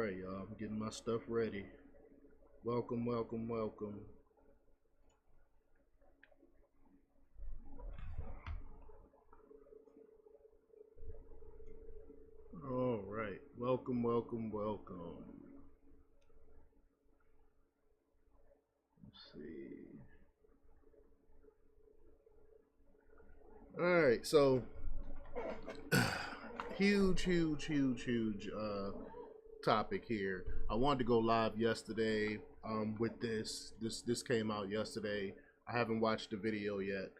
right, y'all. I'm getting my stuff ready. Welcome, welcome, welcome. All right. Welcome, welcome, welcome. Let's see. All right. So, huge topic here. I wanted to go live yesterday with this came out yesterday. I haven't watched the video yet.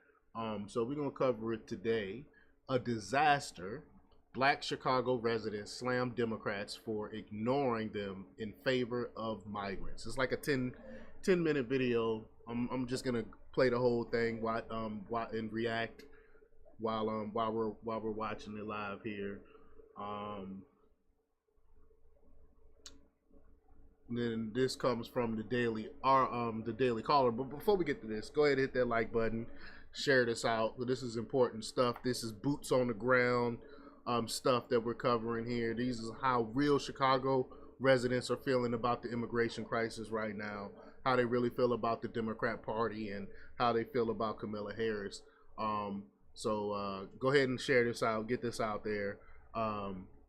So we're gonna cover it today. A disaster. Black Chicago residents slam Democrats for ignoring them in favor of migrants. It's like a 10 minute video. I'm just gonna play the whole thing and react while we're watching it live here. Um, then this comes from the Daily Caller. But before we get to this, go ahead and hit that like button, share this out. This is important stuff. This is boots on the ground stuff that we're covering here. These is how real Chicago residents are feeling about the immigration crisis right now. How they really feel about the Democrat Party and how they feel about Kamala Harris. So go ahead and share this out. Get this out there.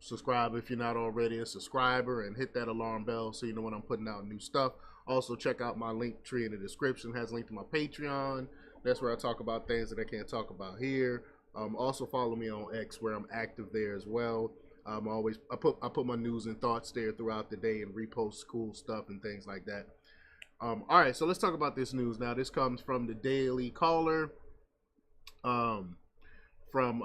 Subscribe if you're not already a subscriber, and hit that alarm bell so you know when I'm putting out new stuff. Also, check out my link tree in the description. It has a link to my Patreon. That's where I talk about things that I can't talk about here. Also, follow me on X, where I'm active there as well. I put my news and thoughts there throughout the day and repost cool stuff and things like that. All right, so let's talk about this news now. This comes from the Daily Caller. From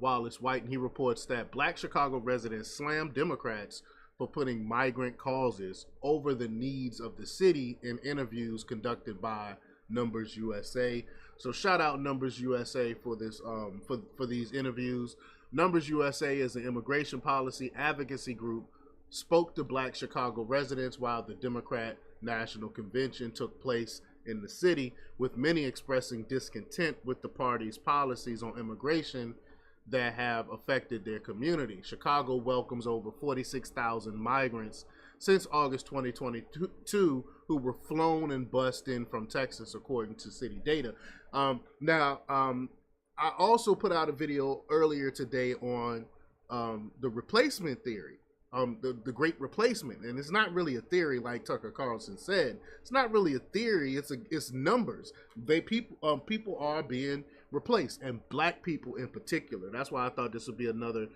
Wallace White, and he reports that Black Chicago residents slammed Democrats for putting migrant causes over the needs of the city in interviews conducted by Numbers USA. So shout out Numbers USA for this for these interviews. Numbers USA is an immigration policy advocacy group, spoke to Black Chicago residents while the Democrat National Convention took place in the city, with many expressing discontent with the party's policies on immigration that have affected their community. Chicago welcomes over 46,000 migrants since August 2022 who were flown and bussed in from Texas, according to city data. I also put out a video earlier today on the replacement theory. The great replacement, and it's not really a theory like Tucker Carlson said. It's not really a theory. It's numbers. People are being replaced, and Black people in particular. That's why I thought this would be another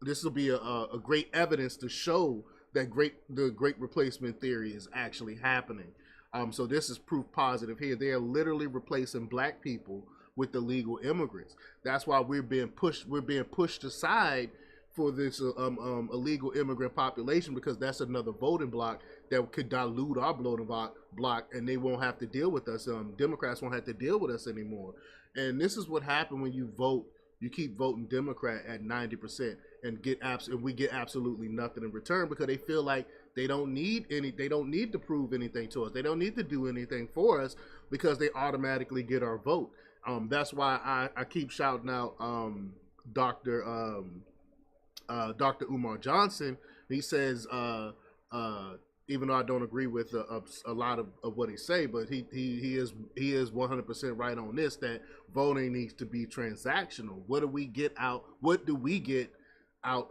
this will be a great evidence to show that the great replacement theory is actually happening. So this is proof positive here. They are literally replacing Black people with the legal immigrants. That's why we're being pushed aside for this illegal immigrant population, because that's another voting block that could dilute our voting block, and they won't have to deal with us. Democrats won't have to deal with us anymore. And this is what happened when you vote. You keep voting Democrat at 90% and we get absolutely nothing in return, because they feel like they don't need to prove anything to us. They don't need to do anything for us, because they automatically get our vote. That's why I keep shouting out Dr. Umar Johnson. He says, even though I don't agree with a lot of what he say, but he is 100% right on this, that voting needs to be transactional. What do we get out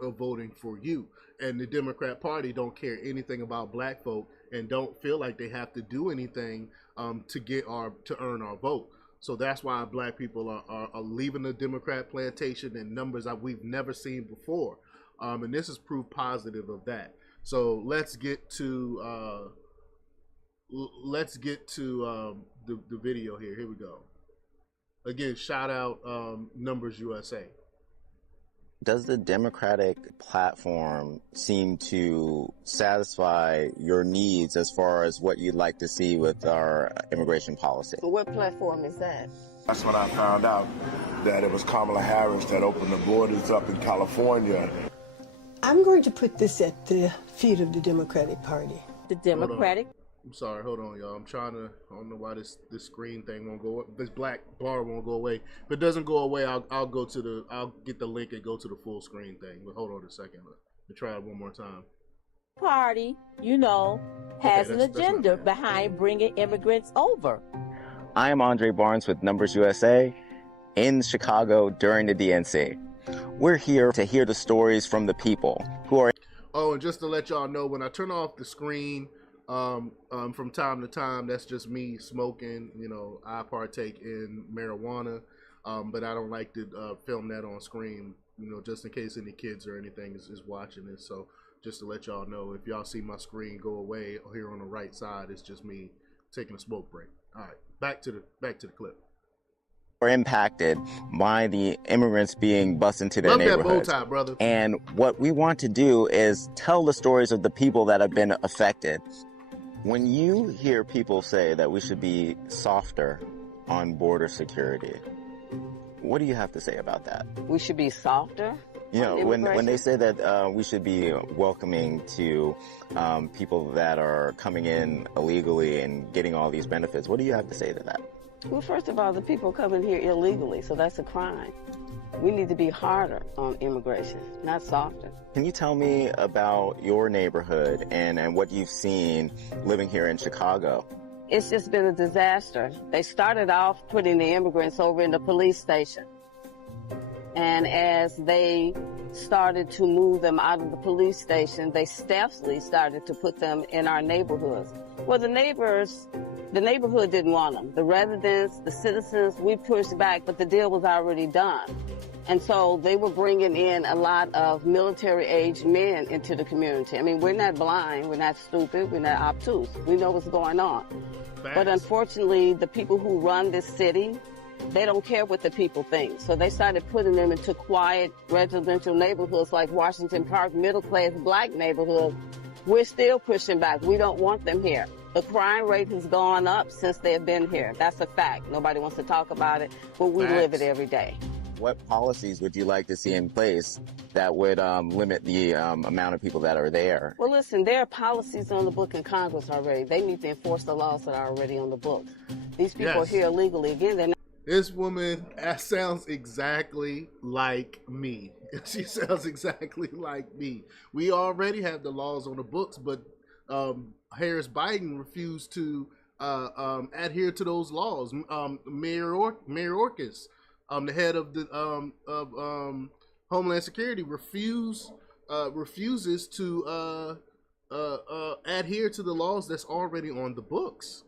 of voting for you? And the Democrat Party don't care anything about Black folk and don't feel like they have to do anything to earn our vote. So that's why Black people are leaving the Democrat plantation in numbers that we've never seen before. And this is proof positive of that. So let's get to the video here. Here we go. Again, shout out Numbers USA. Does the Democratic platform seem to satisfy your needs as far as what you'd like to see with our immigration policy? But what platform is that? That's when I found out that it was Kamala Harris that opened the borders up in California. I'm going to put this at the feet of the Democratic Party. The Democratic? I'm sorry, hold on, y'all. I don't know why this screen thing won't go, this black bar won't go away. If it doesn't go away, I'll get the link and go to the full screen thing. But hold on a second. Try it one more time. Party, you know, has Okay, an that's not agenda bad. behind bringing immigrants over. I am Andre Barnes with Numbers USA in Chicago during the DNC. We're here to hear the stories from the people who are. Oh, and just to let y'all know, when I turn off the screen from time to time, that's just me smoking. You know, I partake in marijuana, but I don't like to film that on screen, you know, just in case any kids or anything is watching this. So just to let y'all know, if y'all see my screen go away here on the right side, it's just me taking a smoke break. All right, back to the clip. Are impacted by the immigrants being bused into their Love that bow neighborhoods. tie, brother. And what we want to do is tell the stories of the people that have been affected. When you hear people say that we should be softer on border security, what do you have to say about that? We should be softer. You know, when they say that we should be welcoming to people that are coming in illegally and getting all these benefits, what do you have to say to that? Well, first of all, the people coming here illegally, so that's a crime. We need to be harder on immigration, not softer. Can you tell me about your neighborhood and what you've seen living here in Chicago? It's just been a disaster. They started off putting the immigrants over in the police station. And as they started to move them out of the police station, they stealthily started to put them in our neighborhoods. Well, the neighborhood didn't want them. The residents, the citizens, we pushed back, but the deal was already done. And so they were bringing in a lot of military-aged men into the community. I mean, we're not blind, we're not stupid, we're not obtuse. We know what's going on. Facts. But unfortunately, the people who run this city, they don't care what the people think. So they started putting them into quiet residential neighborhoods like Washington Park, middle-class black neighborhoods. We're still pushing back. We don't want them here. The crime rate has gone up since they've been here. That's a fact. Nobody wants to talk about it, but we live it every day. What policies would you like to see in place that would limit the amount of people that are there? Well, listen, there are policies on the book in Congress already. They need to enforce the laws that are already on the books. These people are here illegally. Again, they're not. This woman sounds exactly like me. She sounds exactly like me. We already have the laws on the books, but Harris Biden refused to adhere to those laws. Mayor Orkis, the head of the Homeland Security, refuses to adhere to the laws that's already on the books.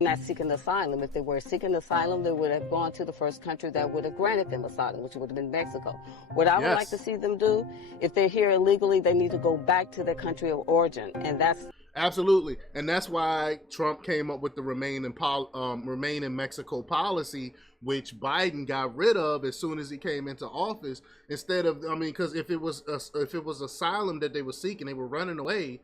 Not seeking asylum. If they were seeking asylum, they would have gone to the first country that would have granted them asylum, which would have been Mexico. What I would like to see them do, if they're here illegally, they need to go back to their country of origin, and that's absolutely, and that's why Trump came up with the remain in Mexico policy, which Biden got rid of as soon as he came into office. Instead of, I mean, because if it was asylum that they were seeking, they were running away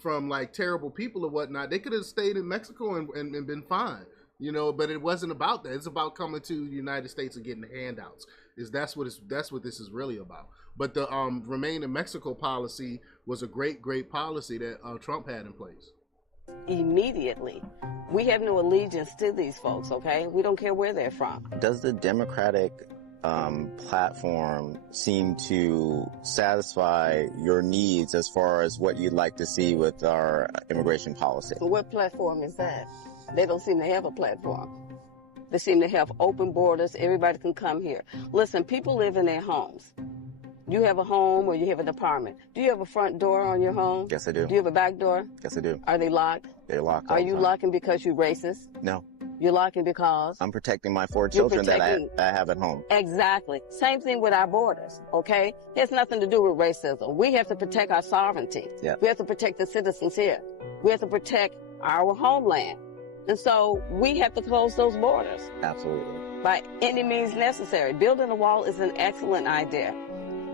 from like terrible people or whatnot, they could have stayed in Mexico and been fine, you know. But it wasn't about that. It's about coming to the United States and getting handouts. That's what this is really about. But the remain in Mexico policy was a great policy that Trump had in place. Immediately. We have no allegiance to these folks, okay? We don't care where they're from. Does the Democratic platform seem to satisfy your needs as far as what you'd like to see with our immigration policy? What platform is that? They don't seem to have a platform. They seem to have open borders. Everybody can come here. Listen, people live in their homes. You have a home or you have an apartment. Do you have a front door on your home? Yes, I do. Do you have a back door? Yes, I do. Are they locked? They're locked. Are you locking because you're racist? No. You're locking because? I'm protecting my 4 children that I have at home. Exactly. Same thing with our borders, okay? It has nothing to do with racism. We have to protect our sovereignty. Yeah. We have to protect the citizens here. We have to protect our homeland. And so we have to close those borders. Absolutely. By any means necessary. Building a wall is an excellent idea.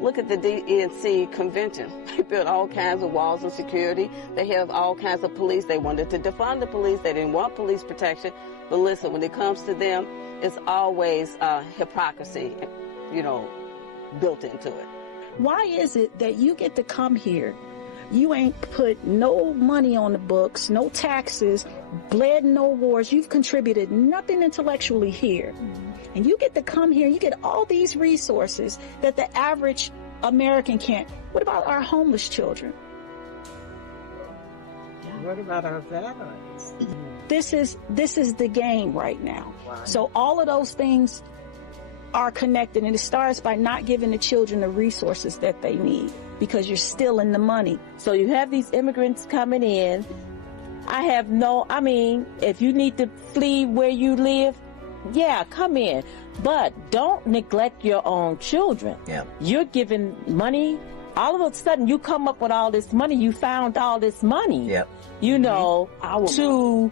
Look at the DNC convention. They built all kinds of walls and security. They have all kinds of police. They wanted to defund the police. They didn't want police protection. But listen, when it comes to them, it's always hypocrisy, you know, built into it. Why is it that you get to come here, you ain't put no money on the books, no taxes, bled no wars, you've contributed nothing intellectually here, and you get to come here, you get all these resources that the average American can't. What about our homeless children? What about our veterans? This is the game right now. Wow. So all of those things are connected, and it starts by not giving the children the resources that they need, because you're stealing the money. So you have these immigrants coming in. If you need to flee where you live, yeah, come in. But don't neglect your own children. Yeah. You're giving money. All of a sudden, you come up with all this money. You found all this money, Yep. To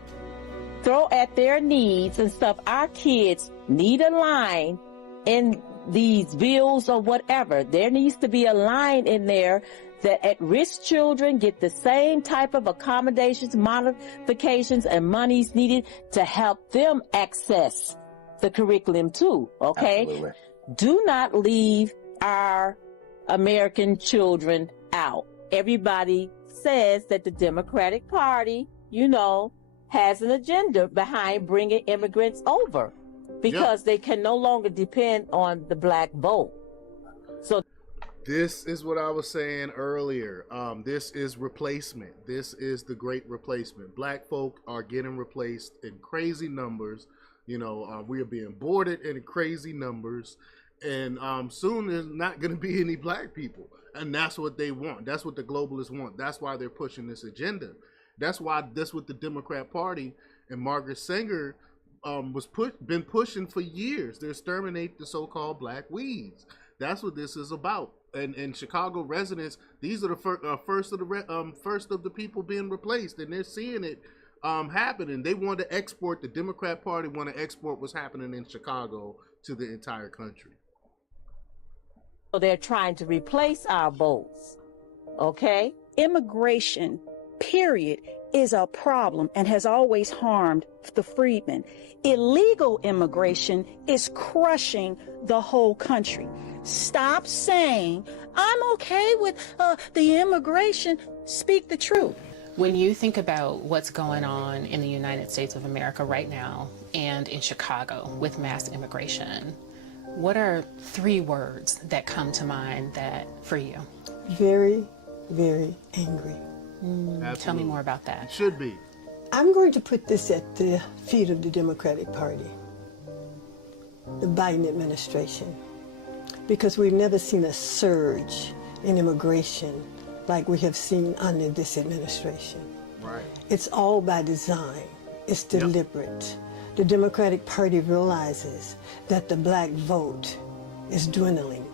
throw at their needs and stuff. Our kids need a line in these bills or whatever. There needs to be a line in there that at-risk children get the same type of accommodations, modifications, and monies needed to help them access the curriculum too, okay? Absolutely. Do not leave our American children out. Everybody says that the Democratic Party, has an agenda behind bringing immigrants over because they can no longer depend on the black vote. So this is what I was saying earlier. This is replacement. This is the great replacement. Black folk are getting replaced in crazy numbers. We are being boarded in crazy numbers. And soon there's not going to be any black people. And that's what they want. That's what the globalists want. That's why they're pushing this agenda. That's what the Democrat Party and Margaret Sanger been pushing for years. They're exterminate the so-called black weeds. That's what this is about. And Chicago residents, these are the first of the people being replaced, and they're seeing it happening. They want to export. The Democrat Party want to export what's happening in Chicago to the entire country. So they're trying to replace our votes, okay? Immigration, period, is a problem and has always harmed the freedmen. Illegal immigration is crushing the whole country. Stop saying, I'm okay with the immigration. Speak the truth. When you think about what's going on in the United States of America right now and in Chicago with mass immigration, what are 3 words that come to mind that for you? Very, very angry. Tell me more about that. It should be. I'm going to put this at the feet of the Democratic Party, the Biden administration, because we've never seen a surge in immigration like we have seen under this administration. Right. It's all by design. It's deliberate. The Democratic Party realizes that the black vote is dwindling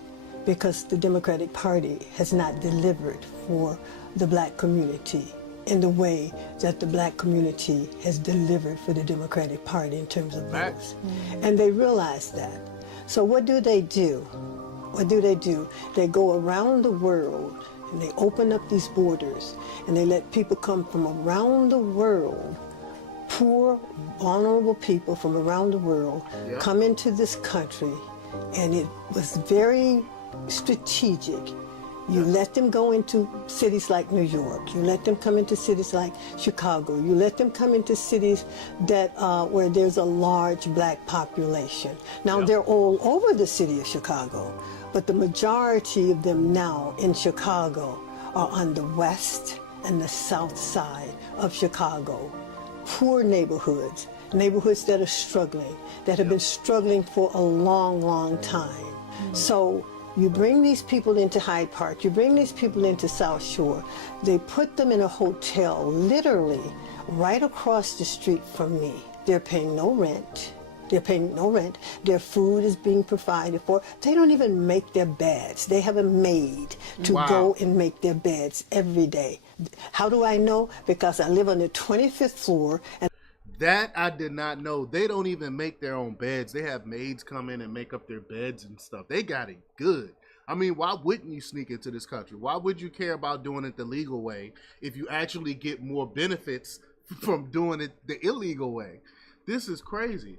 because the Democratic Party has not delivered for the black community in the way that the black community has delivered for the Democratic Party in terms of votes. And they realize that. So what do? What do? They go around the world and they open up these borders and they let people come from around the world, poor, vulnerable people from around the world come into this country, and it was very strategic. You let them go into cities like New York. You let them come into cities like Chicago. You let them come into cities that where there's a large black population. Now they're all over the city of Chicago, but the majority of them now in Chicago are on the west and the south side of Chicago. Poor neighborhoods, neighborhoods that are struggling, that have been struggling for a long, long time. So you bring these people into Hyde Park, you bring these people into South Shore, they put them in a hotel literally right across the street from me. They're paying no rent. They're paying no rent. Their food is being provided for. They don't even make their beds. They have a maid to go and make their beds every day. How do I know? Because I live on the 25th floor. And that I did not know. They don't even make their own beds. They have maids come in and make up their beds and stuff. They got it good. I mean, why wouldn't you sneak into this country? Why would you care about doing it the legal way if you actually get more benefits from doing it the illegal way? This is crazy.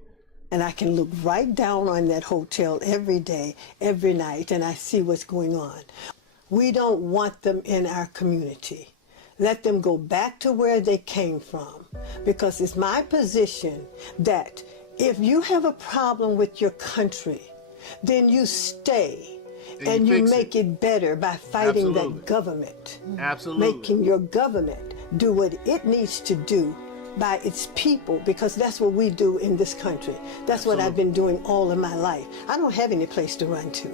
And I can look right down on that hotel every day, every night, and I see what's going on. We don't want them in our community. Let them go back to where they came from, because it's my position that if you have a problem with your country, then you stay. And you fix make it better by fighting Absolutely. that government. Absolutely. Making your government do what it needs to do by its people, because that's what we do in this country. That's what I've been doing all of my life. I don't have any place to run to.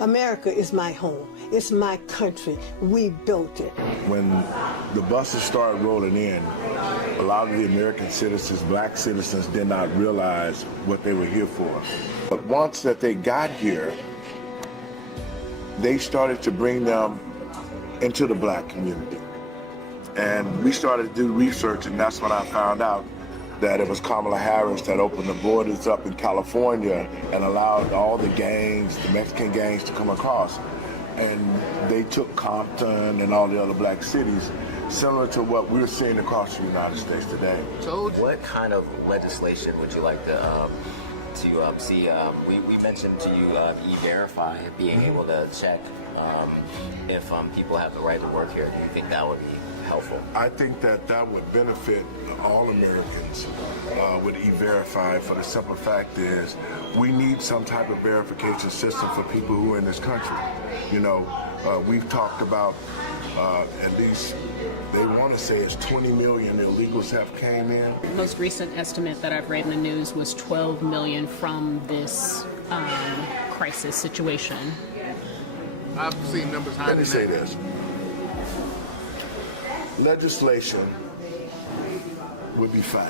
America is my home. It's my country. We built it. When the buses started rolling in, a lot of the American citizens, black citizens, did not realize what they were here for. But once that they got here, they started to bring them into the black community. And we started to do research, and that's when I found out that it was Kamala Harris that opened the borders up in California and allowed all the gangs, the Mexican gangs, to come across. And they took Compton and all the other black cities, similar to what we're seeing across the United States today. What kind of legislation would you like to see? We mentioned to you E-Verify, being able to check if people have the right to work here. Do you think that would be helpful? I think that that would benefit all Americans with E-Verify, for the simple fact is we need some type of verification system for people who are in this country. You know, we've talked about at least they want to say it's 20 million illegals have came in. The most recent estimate that I've read in the news was 12 million from this crisis situation. I've seen numbers higher. Let me say this. Legislation would be fine,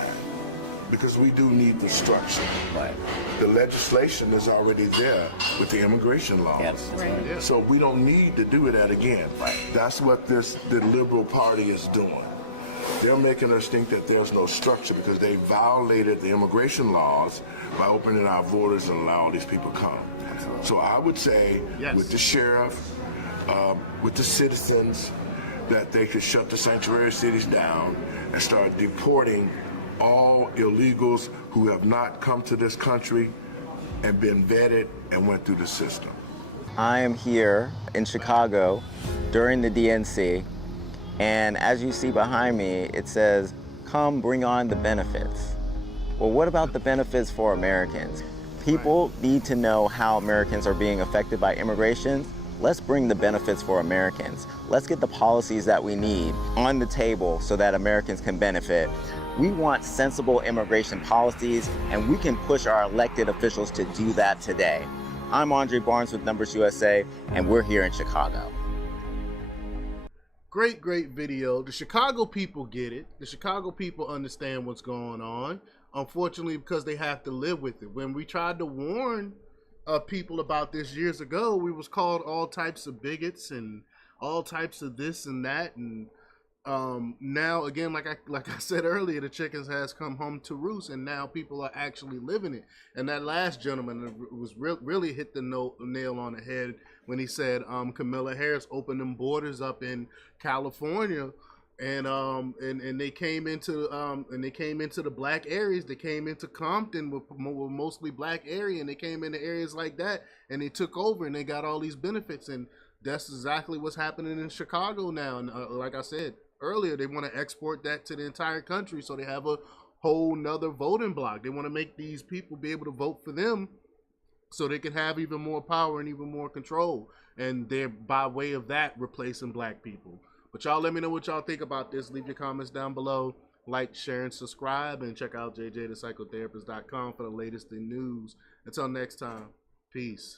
because we do need the structure. Right. The legislation is already there with the immigration laws. Yes. Right. Yeah. So we don't need to do that again. Right. That's what the Liberal Party is doing. They're making us think that there's no structure because they violated the immigration laws by opening our borders and allowing these people to come. So I would say with the sheriff, with the citizens, that they could shut the sanctuary cities down and start deporting all illegals who have not come to this country and been vetted and went through the system. I am here in Chicago during the DNC, and as you see behind me, it says, "Come bring on the benefits." Well, what about the benefits for Americans? People need to know how Americans are being affected by immigration. Let's bring the benefits for Americans. Let's get the policies that we need on the table so that Americans can benefit. We want sensible immigration policies, and we can push our elected officials to do that today. I'm Andre Barnes with Numbers USA, and we're here in Chicago. Great video. The Chicago people get it. The Chicago people understand what's going on. Unfortunately, because they have to live with it. When we tried to warn people about this years ago, we was called all types of bigots and all types of this and that, and now again, like I said earlier, the chickens has come home to roost, and now people are actually living it. And that last gentleman was really hit the nail on the head when he said Kamala Harris opened them borders up in California, and they came into the black areas. They came into Compton with mostly black area, and they came into areas like that, and they took over, and they got all these benefits. And that's exactly what's happening in Chicago now. And like I said earlier, they want to export that to the entire country, so they have a whole nother voting block. They want to make these people be able to vote for them, so they can have even more power and even more control. And they're, by way of that, replacing black people. But y'all let me know what y'all think about this. Leave your comments down below. Like, share, and subscribe. And check out jjthepsychotherapist.com for the latest in news. Until next time, peace.